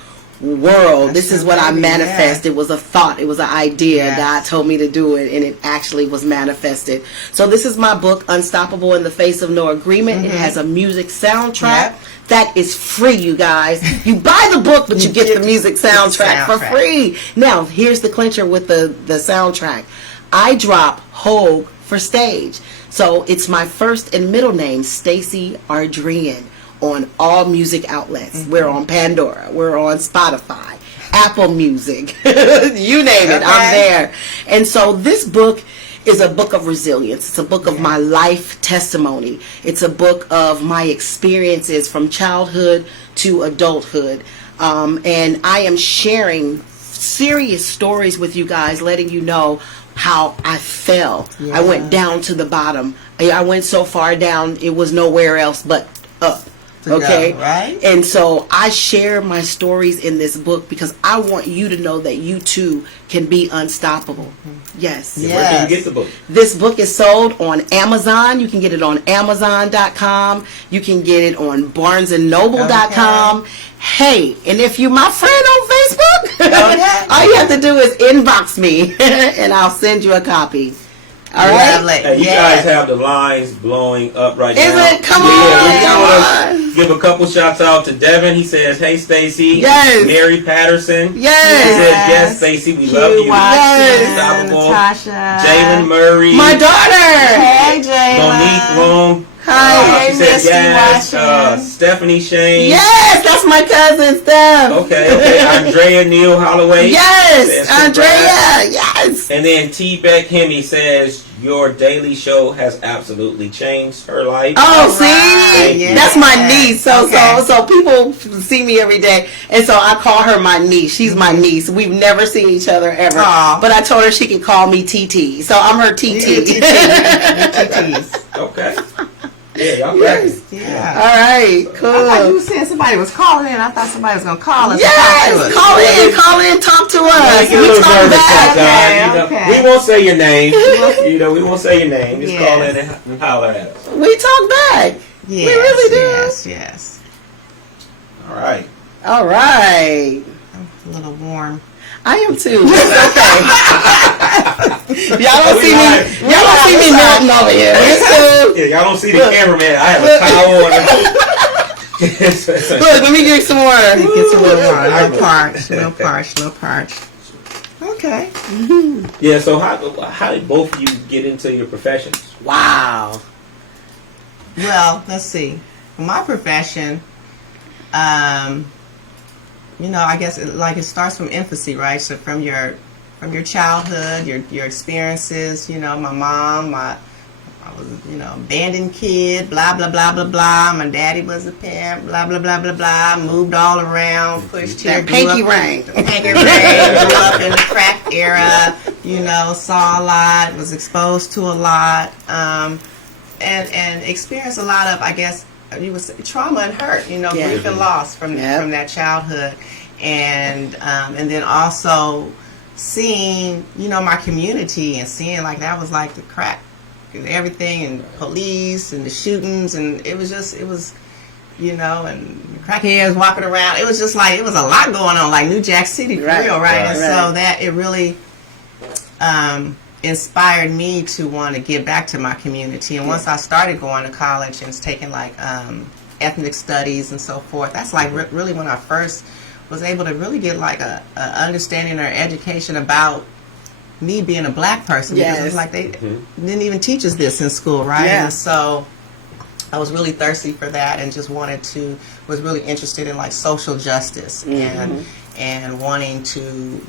world. This is what I manifest. It was a thought. It was an idea. Yes. God told me to do it, and it actually was manifested. So this is my book, Unstoppable in the Face of No Agreement. It has a music soundtrack. Yep. That is free, you guys. You buy the book, but you get the music soundtrack for free. Now, here's the clincher with the soundtrack. I drop Hogg for stage. So it's my first and middle name, Stacy Ardrian, on all music outlets. We're on Pandora. We're on Spotify, Apple Music. You name it, I'm there. And so this book is a book of resilience. It's a book of my life testimony. It's a book of my experiences from childhood to adulthood. And I am sharing serious stories with you guys, letting you know how I fell. I went down to the bottom. I went so far down, it was nowhere else but up. Okay, right? And so I share my stories in this book because I want you to know that you too can be unstoppable. Yes. Where can you get the book? This book is sold on Amazon. You can get it on Amazon.com. You can get it on BarnesandNoble.com. Hey, and if you're my friend on Facebook, all you have to do is inbox me and I'll send you a copy. All right. Hey, you guys have the lines blowing up right now. Is it? Come on. We want to give a couple shouts out to Devin. He says, "Hey, Stacy." Yes. Mary Patterson. Yes. He says, "Yes, Stacy, we love you." Unstoppable. Natasha. Jalen Murray. My daughter. Hey, Jayla. Monique Long. Hi. She says, Misty "Yes." watching. Stephanie Shane. Yes, that's my cousin Steph. Okay. Andrea Neal Holloway. Yes, says, Andrea. Yes. And then T. Beck Hemi says, "Your daily show has absolutely changed her life." Oh, see, Right. that's my niece. So Okay. so people see me every day, and so I call her my niece. She's my niece. We've never seen each other ever, Aw. but I told her she could call me TT. So I'm her TT. TTs. Okay. Yeah, y'all practice. Yeah. All right, I thought you cool. said somebody was calling in. I thought somebody was going to call us. Yes, and talk to us. call in, talk to us. Get a We little talk nervous back. sometimes, Okay. We won't say your name. We won't say your name. Just call in Yes. and holler at us. We talk back. Yes, We really do. Yes. All right. All right. I'm a little warm. I am too. It's okay. Y'all don't see me. Y'all don't see me melting over here. It's cool. Yeah, y'all don't see the cameraman. I have a towel on. Look, let me drink some water. It gets a little warm. A little parched. Okay. Yeah. So how did both of you get into your professions? Wow. Well, let's see. My profession, I guess it starts from infancy, right? So from your your childhood, your experiences. You know, my mom, I was, abandoned kid, blah, blah, blah, blah, blah. My daddy was a pimp, blah, blah, blah, blah, blah. Moved all around, pushed here. That pinky ring. Pinky ring. Grew up in the crack era, saw a lot, was exposed to a lot, and experienced a lot of, I guess, you would say, trauma and hurt, grief and loss from that childhood. And then also seeing, my community and seeing like that was like the crack. Everything and police and the shootings, and it was and crackheads walking around. It was just like, it was a lot going on, like New Jack City for real, right? And so that it really inspired me to want to give back to my community. And once I started going to college and taking like ethnic studies and so forth, that's like really when I first was able to really get like a understanding or education about me being a black person, because it was like they didn't even teach us this in school, right? Yeah. And so I was really thirsty for that, and just was really interested in like social justice and wanting to,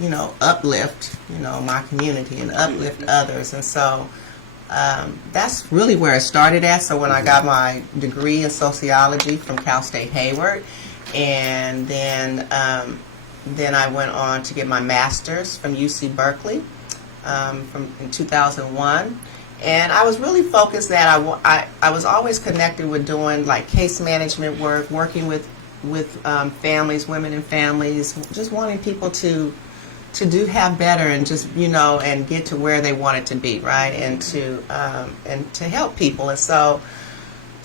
uplift, my community and uplift others. And so that's really where it started at. So when I got my degree in sociology from Cal State Hayward, and then I went on to get my master's from UC Berkeley. In 2001, and I was really focused that I was always connected with doing like case management work, working with families, women and families, just wanting people to have better and just and get to where they wanted to be, right, and to help people. And so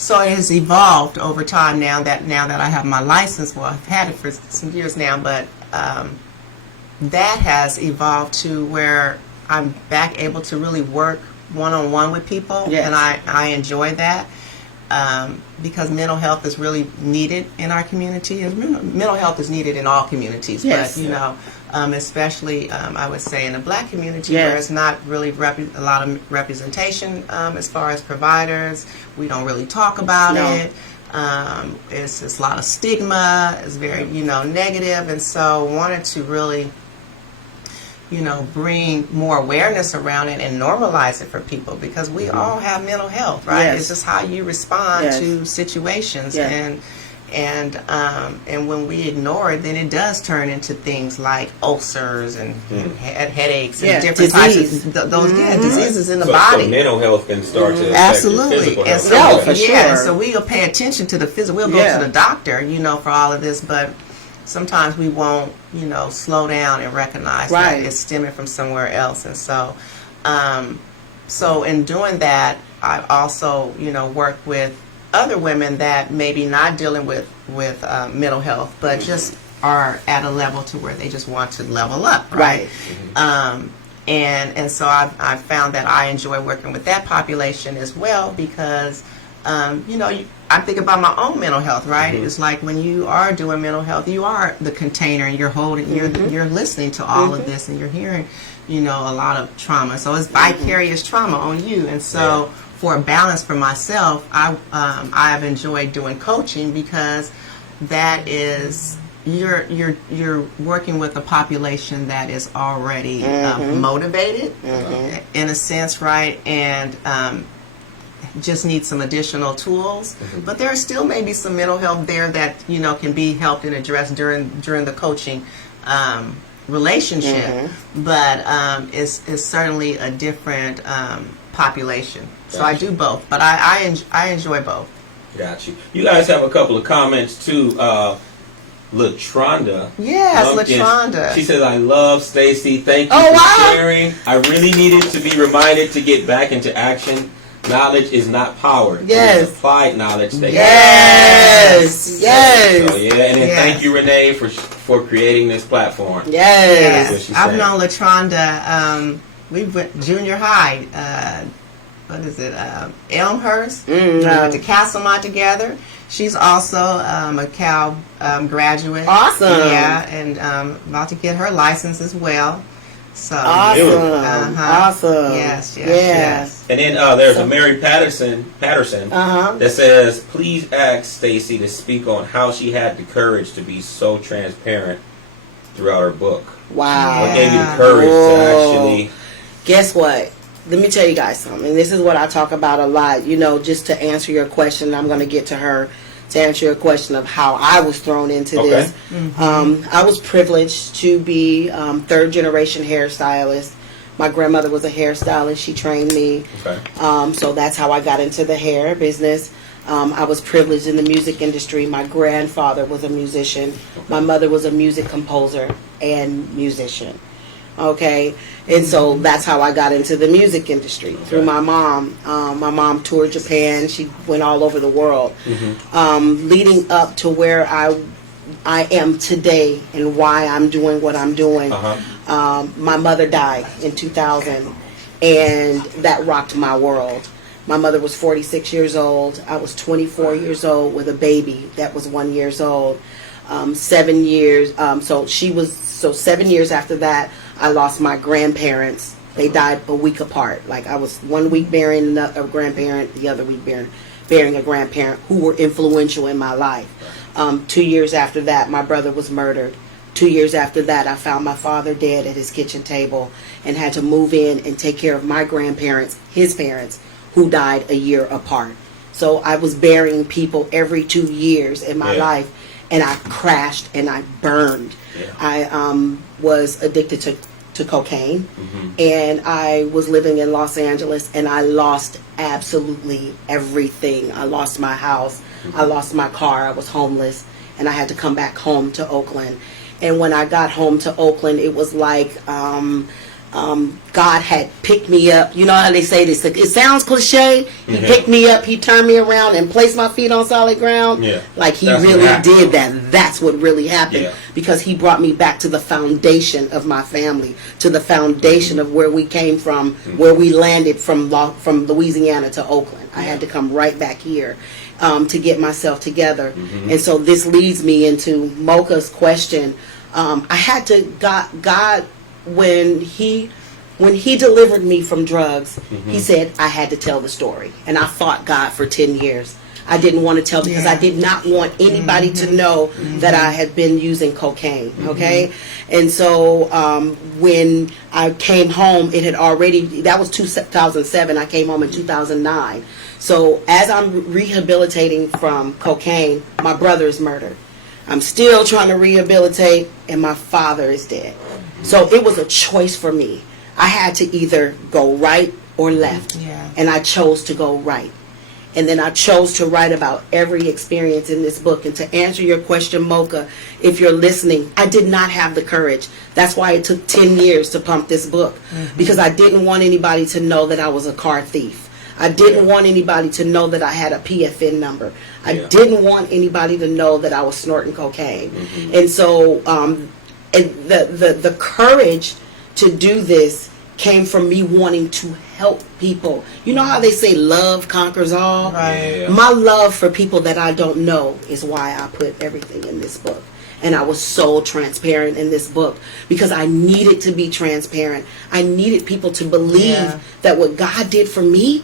it has evolved over time. Now that I have my license, well, I've had it for some years now, but that has evolved to where I'm back able to really work one-on-one with people, and I enjoy that because mental health is really needed in our community. And mental health is needed in all communities, but especially I would say in the black community where it's not really a lot of representation as far as providers. We don't really talk about it. It's a lot of stigma. It's very negative, and so wanted to really bring more awareness around it and normalize it for people, because we all have mental health, right? It's just how you respond to situations, and when we ignore it, then it does turn into things like ulcers and headaches and different types of those diseases in the body. So mental health can start to absolutely, affect and so and so we'll pay attention to the physical. We'll go to the doctor, for all of this, but sometimes we won't, slow down and recognize that it's stemming from somewhere else. And so, so in doing that, I also, work with other women that maybe not dealing with mental health, but just are at a level to where they just want to level up, right? And so I've found that I enjoy working with that population as well, because I think about my own mental health, right? It's like when you are doing mental health, you are the container, and you're holding, you're listening to all of this, and you're hearing, a lot of trauma. So it's vicarious trauma on you. And so for a balance for myself, I've enjoyed doing coaching, because that is you're working with a population that is already motivated in a sense, right? And just need some additional tools, but there are still maybe some mental health there that can be helped and addressed during the coaching relationship, but it's certainly a different population. Gotcha. So I do both, but I enjoy both. Got you. You guys have a couple of comments too. LaTronda. Yes, LaTronda. She says, "I love Stacy. Thank you for sharing. I really needed to be reminded to get back into action. Knowledge is not power. It's applied knowledge. Yes. So, and then thank you, Renee, for creating this platform. Yes. I've known LaTronda. We went junior high. What is it? Elmhurst. We went to Castlemont together. She's also a Cal graduate. Awesome. Yeah, and about to get her license as well. So awesome. Yes. And then there's a Mary Patterson that says, "Please ask Stacy to speak on how she had the courage to be so transparent throughout her book? Wow. What gave you the courage to actually... Guess what? Let me tell you guys something. This is what I talk about a lot. You know, just to answer your question, I'm going to get to her to answer your question of how I was thrown into this. I was privileged to be third generation hairstylist. My grandmother was a hairstylist. She trained me. So that's how I got into the hair business. I was privileged in the music industry. My grandfather was a musician. My mother was a music composer and musician. Okay, and so that's how I got into the music industry through my mom. My mom toured Japan. She went all over the world, leading up to where I am today and why I'm doing what I'm doing. My mother died in 2000, and that rocked my world. My mother was 46 years old. I was 24 years old with a baby that was 1 year old. 7 years. So 7 years after that, I lost my grandparents. They died a week apart. Like I was 1 week bearing a grandparent, the other week bearing a grandparent who were influential in my life. 2 years after that, my brother was murdered. 2 years after that, I found my father dead at his kitchen table and had to move in and take care of my grandparents, his parents, who died a year apart. So I was burying people every 2 years in my life, and I crashed and I burned. I was addicted to cocaine, and I was living in Los Angeles, and I lost absolutely everything. I lost my house, I lost my car, I was homeless, and I had to come back home to Oakland. And when I got home to Oakland, it was like God had picked me up. You know how they say this? It sounds cliche. He picked me up, he turned me around and placed my feet on solid ground. Like he really did that. That's what really happened. Because he brought me back to the foundation of my family, to the foundation of where we came from, where we landed from Louisiana to Oakland. I had to come right back here to get myself together. And so this leads me into Mocha's question. I had to, God when he delivered me from drugs, he said I had to tell the story. And I fought God for 10 years. I didn't want to tell because I did not want anybody to know that I had been using cocaine. Okay. And so when I came home, it had already, that was 2007. I came home in 2009. So as I'm rehabilitating from cocaine, my brother is murdered. I'm still trying to rehabilitate, and my father is dead. So it was a choice for me. I had to either go right or left. And I chose to go right. And then I chose to write about every experience in this book. And to answer your question, Mocha, if you're listening, I did not have the courage. That's why it took 10 years to pump this book. Because I didn't want anybody to know that I was a car thief. I didn't want anybody to know that I had a PFN number. I didn't want anybody to know that I was snorting cocaine. And so the courage to do this came from me wanting to help people. You know how they say love conquers all? My love for people that I don't know is why I put everything in this book. And I was so transparent in this book because I needed to be transparent. I needed people to believe that what God did for me,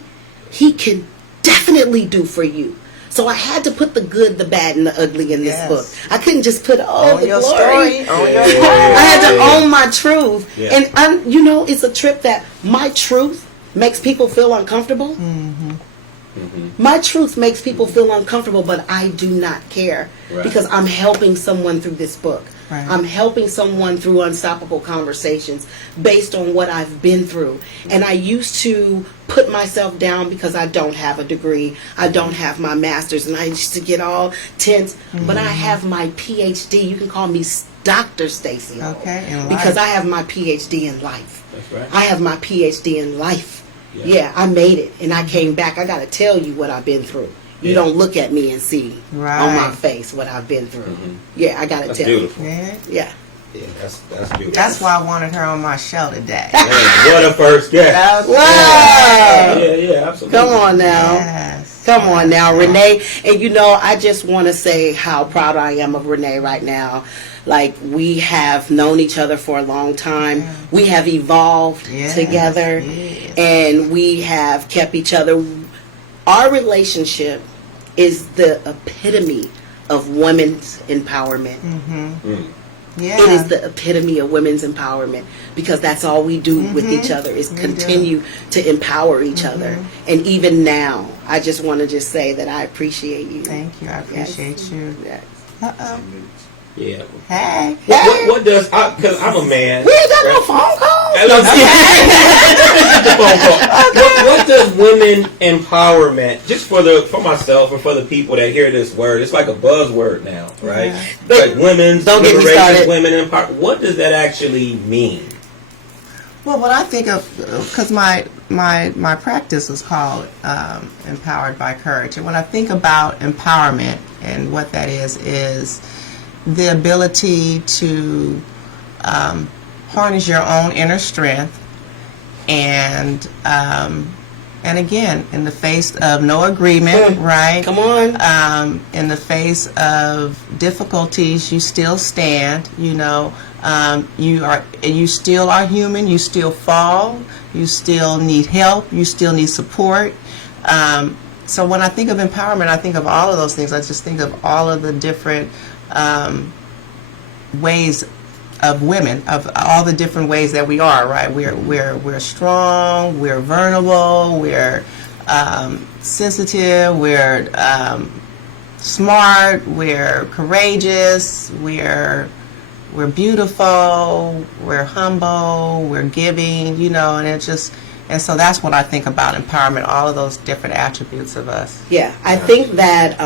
He can definitely do for you. So I had to put the good, the bad, and the ugly in this book. I couldn't just put the your glory. Story. Own your story. I had to own my truth. And you know, it's a trip that my truth makes people feel uncomfortable. My truth makes people feel uncomfortable, but I do not care because I'm helping someone through this book. I'm helping someone through unstoppable conversations based on what I've been through. And I used to put myself down because I don't have a degree. I don't have my master's, and I used to get all tense. But I have my PhD. You can call me Dr. Stacy Hogg, because I have my PhD in life. I have my PhD in life. I made it, and I came back. I got to tell you what I've been through. You don't look at me and see on my face what I've been through. I got to tell beautiful. you. Yeah, that's beautiful. That's why I wanted her on my show today. Man, what a first guest. Wow. Yeah, absolutely. Come on now. Come on now, Renee. And you know, I just want to say how proud I am of Renee right now. Like, we have known each other for a long time. We have evolved together. And we have kept each other. Our relationship is the epitome of women's empowerment. It is the epitome of women's empowerment, because that's all we do with each other is continue to empower each other. And even now, I just want to just say that I appreciate you. Thank you. I appreciate you. Yes. Uh-oh. Yeah. Hey. What does, because I'm a man. We ain't got no phone call. What does women empowerment, just for myself and for the people that hear this word, it's like a buzzword now, right? Yeah. Like women's Don't get me liberation, started. women empowerment. What does that actually mean? Well, what I think of, because my practice was called Empowered by Courage, and when I think about empowerment and what that is the ability to harness your own inner strength, and again, in the face of no agreement, right? Come on. In the face of difficulties, you still stand. You know, you still are human. You still fall. You still need help. You still need support. So when I think of empowerment, I think of all of those things. I just think of all of the different ways of women, of all the different ways that we are, right? We're strong, we're vulnerable, we're sensitive, we're smart, we're courageous, we're beautiful, we're humble, we're giving, you know, and so that's what I think about empowerment, all of those different attributes of us. Yeah, I think that,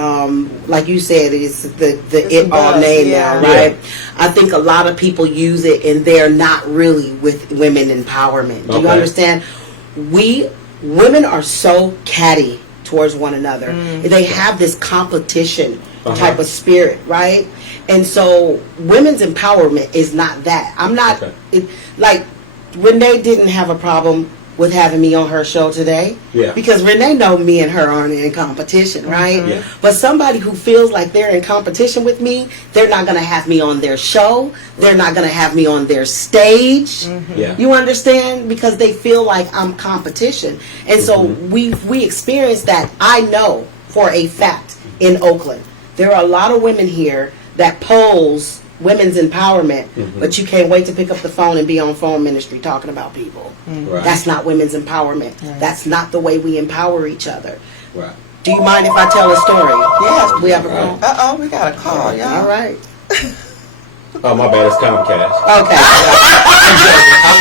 like you said, it's the it all buzz, name yeah. now, right? I think a lot of people use it, and they're not really with women empowerment. Do you understand? Women are so catty towards one another. They have this competition type of spirit, right? And so women's empowerment is not that. I'm not, like, Renee didn't have a problem with having me on her show today. Yeah. Because Renee know me and her aren't in competition, right? Yeah. But somebody who feels like they're in competition with me, they're not going to have me on their show. They're not going to have me on their stage. Yeah. You understand? Because they feel like I'm competition. And so we experience that. I know for a fact in Oakland, there are a lot of women here that pose women's empowerment, but you can't wait to pick up the phone and be on phone ministry talking about people. Right. That's not women's empowerment. That's not the way we empower each other. Right. Do you mind if I tell a story? Yes. We have a call. Uh-oh, we got a call, y'all. All right. Oh, my bad. It's Comcast. Okay. I'm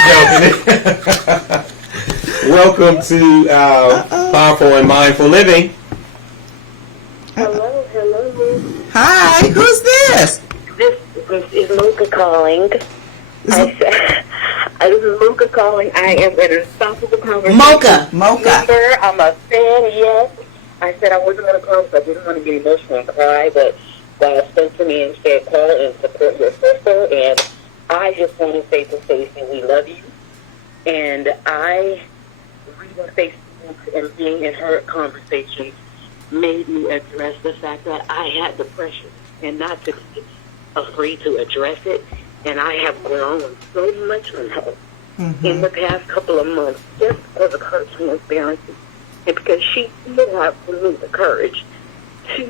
joking. Welcome to Powerful and Mindful Living. Hello. Hi, who's this? This is Mocha calling. This is Mocha calling. I am an unstoppable conversation. Mocha. Member. I'm a fan, yes. I said I wasn't going to call because I didn't want to get emotional and cry, but God spoke to me and said, call and support your sister. And I just want to say to Stacy, we love you. And I, reading Facebook and being in her conversations, made me address the fact that I had depression and not to be afraid to address it. And I have grown so much from her in the past couple of months just because of her transparency. And because she did have, for me, the courage to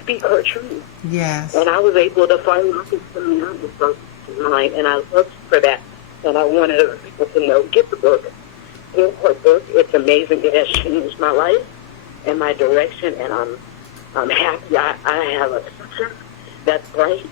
speak her truth. Yes. And I was able to finally look at something that was so mine, and I loved her for that. And I wanted other people to know, get the book. Get her book. It's amazing. It has changed my life and my direction, and I'm happy. I have a future that's bright,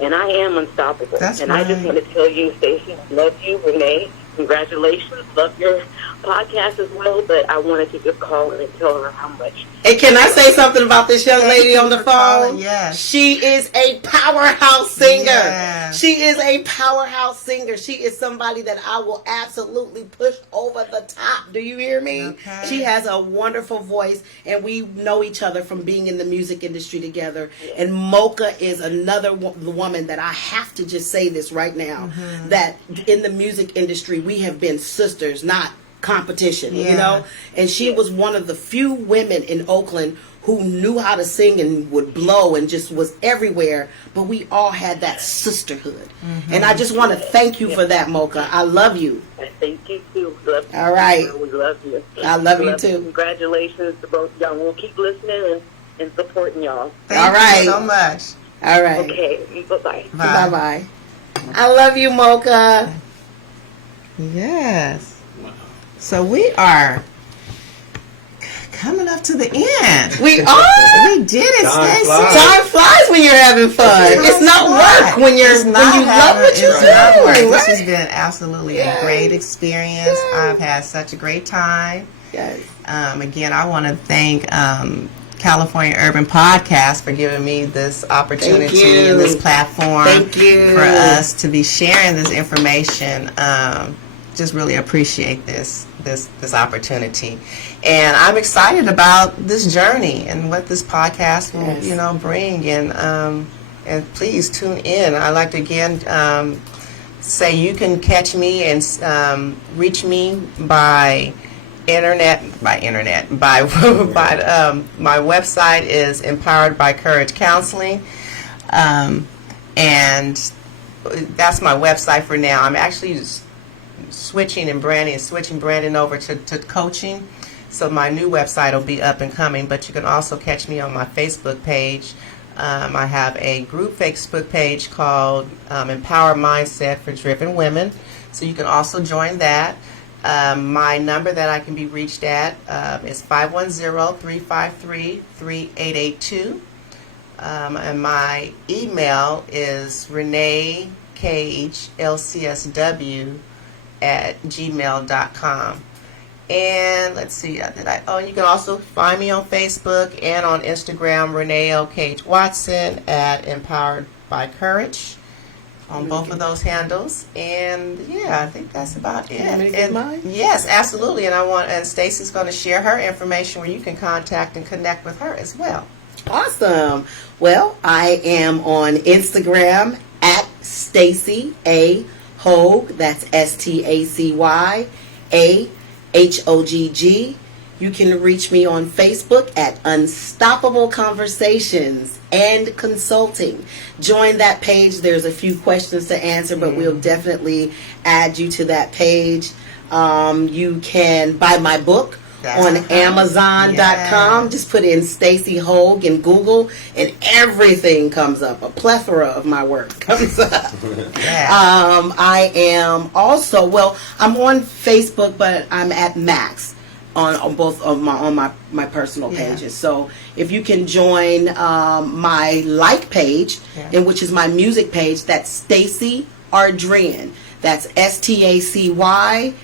and I am unstoppable. That's and right. I just want to tell you, Stacy, love you, Renee. Congratulations. Love your podcast as well, but I wanted to just call and tell her how much. Hey, can I say something about this young Thank lady you on the for calling, phone? yes. She is a powerhouse singer. Yes. She is a powerhouse singer. She is somebody that I will absolutely push over the top. Do you hear me? Okay. She has a wonderful voice, and we know each other from being in the music industry together. And Mocha is another woman that I have to just say this right now, that in the music industry, we have been sisters, not competition, you know? And she was one of the few women in Oakland who knew how to sing and would blow and just was everywhere, but we all had that sisterhood. And I just want to thank you for that, Mocha. I love you. I thank you too. Love you. All right. We love you. I love you too. Congratulations to both y'all. We'll keep listening and supporting y'all. Thank All right. you so much. All right. Okay. Bye-bye. Bye. Bye-bye. I love you, Mocha. Yes. So we are coming up to the end. We are. We did it, Time Stacy. flies. Time flies when you're having fun. It's not work when you're when you love what you It's not work. do. This Right? has been absolutely a great experience. I've had such a great time. Yes. Again, I want to thank California Urban Podcast for giving me this opportunity you. and this platform Thank you. for us to be sharing this information. Just really appreciate this opportunity, and I'm excited about this journey and what this podcast will bring. And please tune in. I'd like to again say you can catch me and reach me by my website is Empowered by Courage Counseling, and that's my website for now. I'm actually switching branding over to coaching, so my new website will be up and coming. But you can also catch me on my Facebook page. I have a group Facebook page called Empower Mindset for Driven Women, so you can also join that. My number that I can be reached at is 510-353-3882. And my email is Renee Cage, LCSW @gmail.com. And let's see, you can also find me on Facebook and on Instagram, Renee L. Cage Watson @Empowered by Courage. On both of those handles, and I think that's about it. And mine? Yes, absolutely. And Stacy's going to share her information where you can contact and connect with her as well. Awesome. Well, I am on Instagram at Stacy A. Hogg. That's STACYAHOGG. You can reach me on Facebook at Unstoppable Conversations and Consulting. Join that page. There's a few questions to answer, but we'll definitely add you to that page. You can buy my book on Amazon.com. Yes. Just put in Stacy Hogg in Google, and everything comes up. A plethora of my work comes up. I am also, I'm on Facebook, but I'm at Max on both of my personal pages. So if you can join my like page, and which is my music page, that's Stacy Ardrien. That's STACYAUDRIENE.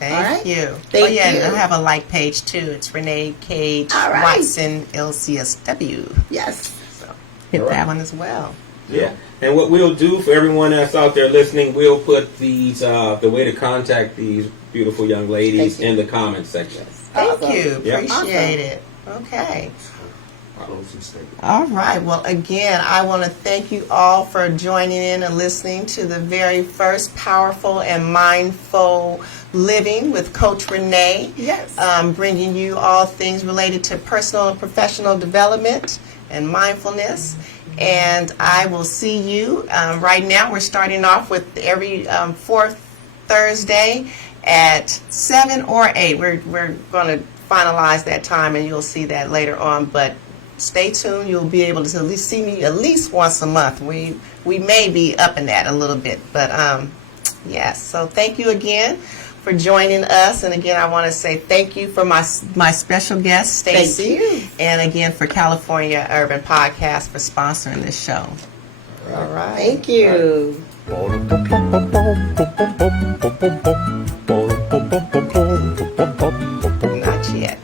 Thank you. Thank you. And I have a like page too. It's Renee Cage Watson LCSW. Yes. So hit that one as well. Yeah. And what we'll do for everyone that's out there listening, we'll put these the way to contact these beautiful young ladies in the comment section. Thank you. Appreciate it. Okay. All right. Well, again, I want to thank you all for joining in and listening to the very first Powerful and Mindful Living with Coach Renee. Yes. Bringing you all things related to personal and professional development and mindfulness. And I will see you. Right now, we're starting off with every fourth Thursday at 7 or 8. We're going to finalize that time, and you'll see that later on. But stay tuned. You'll be able to at least see me at least once a month. We may be upping that a little bit, but yes. So thank you again for joining us, and again, I want to say thank you for my special guest, Stacy, and again for California Urban Podcast for sponsoring this show. All right. Thank you. Not yet.